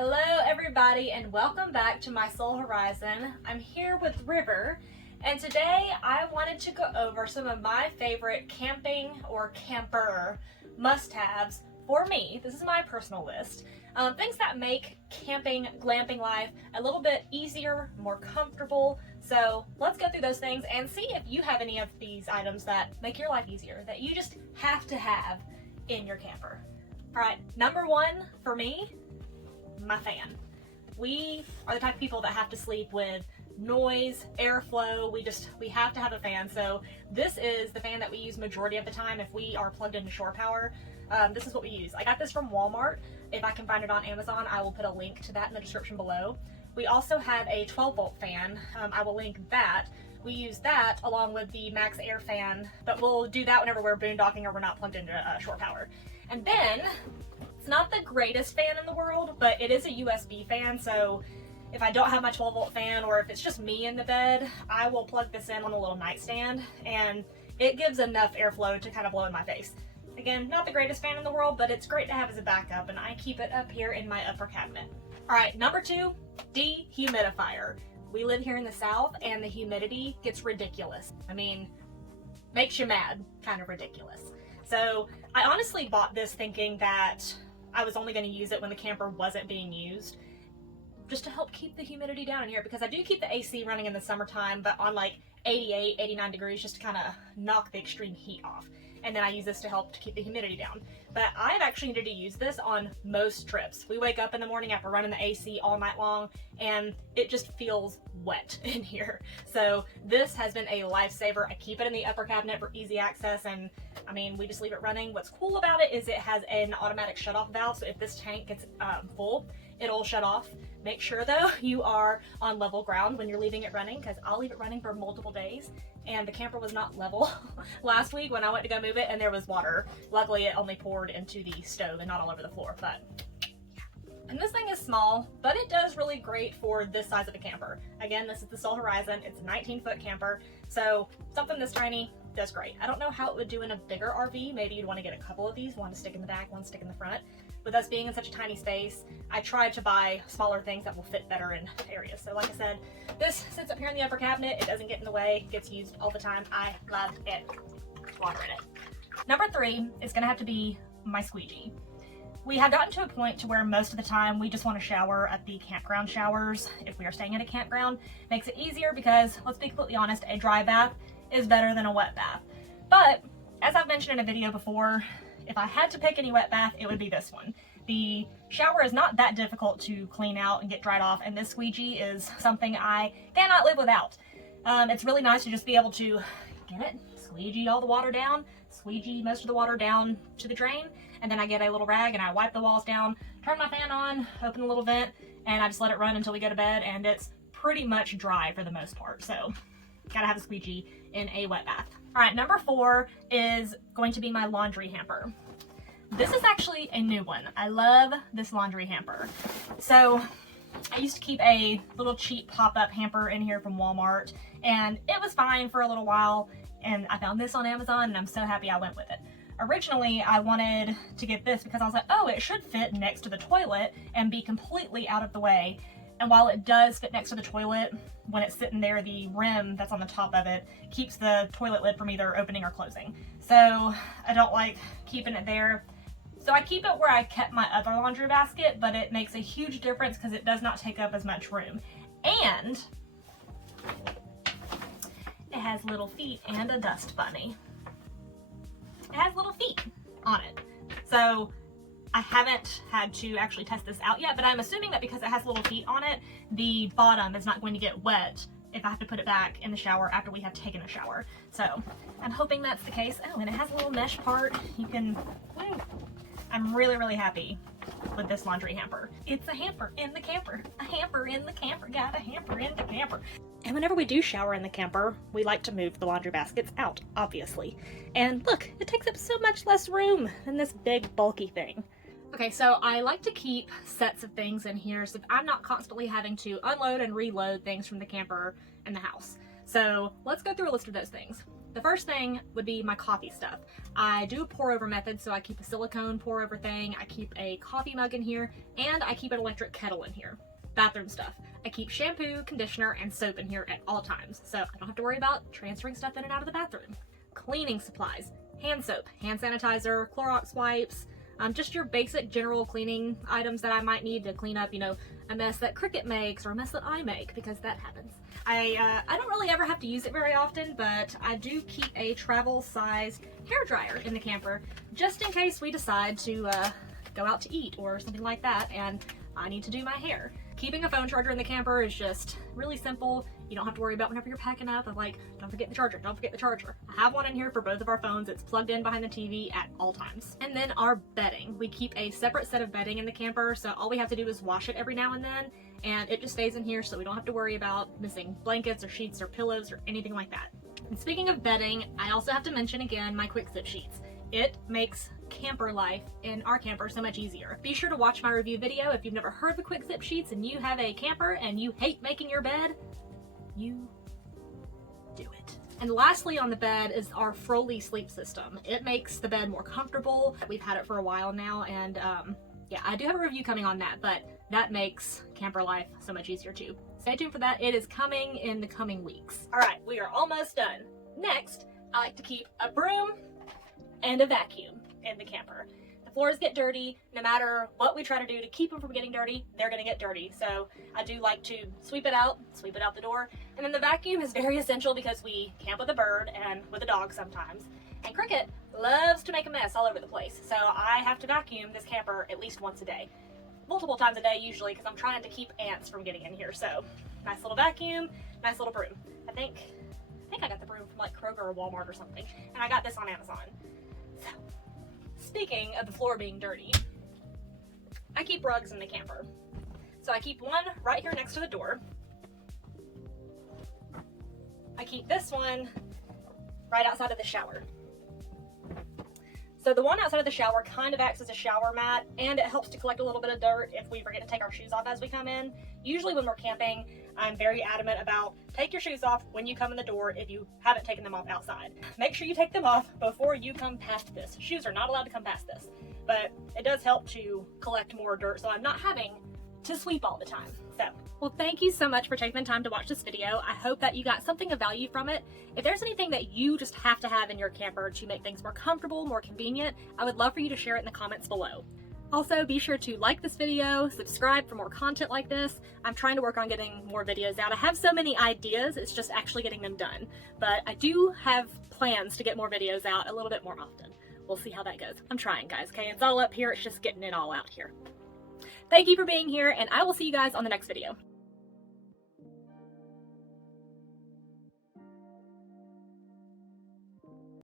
Hello everybody and welcome back to my Soul Horizon. I'm here with River and today I wanted to go over some of my favorite camping or camper must-haves for me. This is my personal list. Things that make camping, glamping life a little bit easier, more comfortable. So let's go through those things and see if you have any of these items that make your life easier, that you just have to have in your camper. Alright, number one for me, my fan. We are the type of people that have to sleep with noise, airflow. We have to have a fan. So this is the fan that we use majority of the time if we are plugged into shore power. This is what we use. I got this from Walmart. If I can find it on Amazon, I will put a link to that in the description below. We also have a 12-volt fan. I will link that. We use that along with the Max Air fan, but we'll do that whenever we're boondocking or we're not plugged into shore power. And then it's not the greatest fan in the world, but it is a USB fan, so if I don't have my 12-volt fan or if it's just me in the bed, I will plug this in on a little nightstand and it gives enough airflow to kind of blow in my face. Again, not the greatest fan in the world, but it's great to have as a backup, and I keep it up here in my upper cabinet. Alright, number two, dehumidifier. We live here in the South and the humidity gets ridiculous. I mean, makes you mad, kind of ridiculous. So I honestly bought this thinking that I was only going to use it when the camper wasn't being used, just to help keep the humidity down in here, because I do keep the AC running in the summertime, but on like 88, 89 degrees, just to kind of knock the extreme heat off. And then I use this to help to keep the humidity down. But I've actually needed to use this on most trips. We wake up in the morning after running the AC all night long, and it just feels wet in here. So this has been a lifesaver. I keep it in the upper cabinet for easy access, and I mean, we just leave it running. What's cool about it is it has an automatic shut-off valve, so if this tank gets full, it'll shut off. Make sure though you are on level ground when you're leaving it running, because I'll leave it running for multiple days and the camper was not level last week when I went to go move it and there was water. Luckily it only poured into the stove and not all over the floor, but yeah. And this thing is small, but it does really great for this size of a camper. Again, this is the Soul Horizon. It's a 19-foot camper, so something this tiny does great. I don't know how it would do in a bigger RV. Maybe you'd want to get a couple of these, one to stick in the back, one stick in the front. With us being in such a tiny space, I tried to buy smaller things that will fit better in areas. So like I said, this sits up here in the upper cabinet. It doesn't get in the way. It gets used all the time. I love it. Water in it. Number three is going to have to be my Squeegee. We have gotten to a point to where most of the time we just want to shower at the campground showers. If we are staying at a campground, makes it easier because, let's be completely honest, a dry bath is better than a wet bath. But as I've mentioned in a video before, if I had to pick any wet bath, it would be this one. The shower is not that difficult to clean out and get dried off, and this Squeegee is something I cannot live without. It's really nice to just be able to get it, squeegee all the water down, squeegee most of the water down to the drain, and then I get a little rag and I wipe the walls down, turn my fan on, open the little vent, and I just let it run until we go to bed, and it's pretty much dry for the most part. So gotta have a Squeegee in a wet bath. All right, number four is going to be my laundry hamper. This is actually a new one. I love this laundry hamper. So I used to keep a little cheap pop-up hamper in here from Walmart, and it was fine for a little while, and I found this on Amazon and I'm so happy I went with it. Originally, I wanted to get this because I was like, oh, it should fit next to the toilet and be completely out of the way. And while it does fit next to the toilet, when it's sitting there, the rim that's on the top of it keeps the toilet lid from either opening or closing. So I don't like keeping it there. So I keep it where I kept my other laundry basket, but it makes a huge difference because it does not take up as much room. And it has little feet and a dust bunny. It has little feet on it. So I haven't had to actually test this out yet, but I'm assuming that because it has little feet on it, the bottom is not going to get wet if I have to put it back in the shower after we have taken a shower. So I'm hoping that's the case. Oh, and it has a little mesh part. You can, woo. I'm really, really happy with this laundry hamper. It's a hamper in the camper. A hamper in the camper. Got a hamper in the camper. And whenever we do shower in the camper, we like to move the laundry baskets out, obviously. And look, it takes up so much less room than this big bulky thing. Okay, so I like to keep sets of things in here so I'm not constantly having to unload and reload things from the camper and the house. So let's go through a list of those things. The first thing would be my coffee stuff. I do a pour over method, so I keep a silicone pour over thing, I keep a coffee mug in here, and I keep an electric kettle in here. Bathroom stuff. I keep shampoo, conditioner, and soap in here at all times, so I don't have to worry about transferring stuff in and out of the bathroom. Cleaning supplies. Hand soap, hand sanitizer, Clorox wipes, just your basic general cleaning items that I might need to clean up, you know, a mess that Cricket makes or a mess that I make, because that happens. I don't really ever have to use it very often, but I do keep a travel size hair dryer in the camper just in case we decide to go out to eat or something like that and I need to do my hair. Keeping a phone charger in the camper is just really simple. You don't have to worry about whenever you're packing up of like, don't forget the charger, don't forget the charger. I have one in here for both of our phones. It's plugged in behind the TV at all times. And then our bedding. We keep a separate set of bedding in the camper, so all we have to do is wash it every now and then, and it just stays in here so we don't have to worry about missing blankets or sheets or pillows or anything like that. And speaking of bedding, I also have to mention again my quick zip sheets. It makes camper life in our camper so much easier. Be sure to watch my review video if you've never heard of the quick zip sheets and you have a camper and you hate making your bed. You do it. And lastly on the bed is our Froley sleep system. It makes the bed more comfortable. We've had it for a while now, and yeah, I do have a review coming on that, but that makes camper life so much easier too. Stay tuned for that. It is coming in the coming weeks. All right, we are almost done. Next, I like to keep a broom and a vacuum in the camper. The floors get dirty. No matter what we try to do to keep them from getting dirty, they're gonna get dirty. So I do like to sweep it out the door. And then the vacuum is very essential because we camp with a bird and with a dog sometimes. And Cricket loves to make a mess all over the place. So I have to vacuum this camper at least once a day. Multiple times a day usually, because I'm trying to keep ants from getting in here. So nice little vacuum, nice little broom. I think I got the broom from like Kroger or Walmart or something. And I got this on Amazon. So, speaking of the floor being dirty, I keep rugs in the camper. So I keep one right here next to the door. I keep this one right outside of the shower. So the one outside of the shower kind of acts as a shower mat, and it helps to collect a little bit of dirt if we forget to take our shoes off as we come in. Usually when we're camping, I'm very adamant about take your shoes off when you come in the door if you haven't taken them off outside. Make sure you take them off before you come past this. Shoes are not allowed to come past this, but it does help to collect more dirt so I'm not having to sweep all the time. So, well, thank you so much for taking the time to watch this video. I hope that you got something of value from it. If there's anything that you just have to have in your camper to make things more comfortable, more convenient, I would love for you to share it in the comments below. Also, be sure to like this video, subscribe for more content like this. I'm trying to work on getting more videos out. I have so many ideas, it's just actually getting them done. But I do have plans to get more videos out a little bit more often. We'll see how that goes. I'm trying, guys, okay? It's all up here, it's just getting it all out here. Thank you for being here, and I will see you guys on the next video.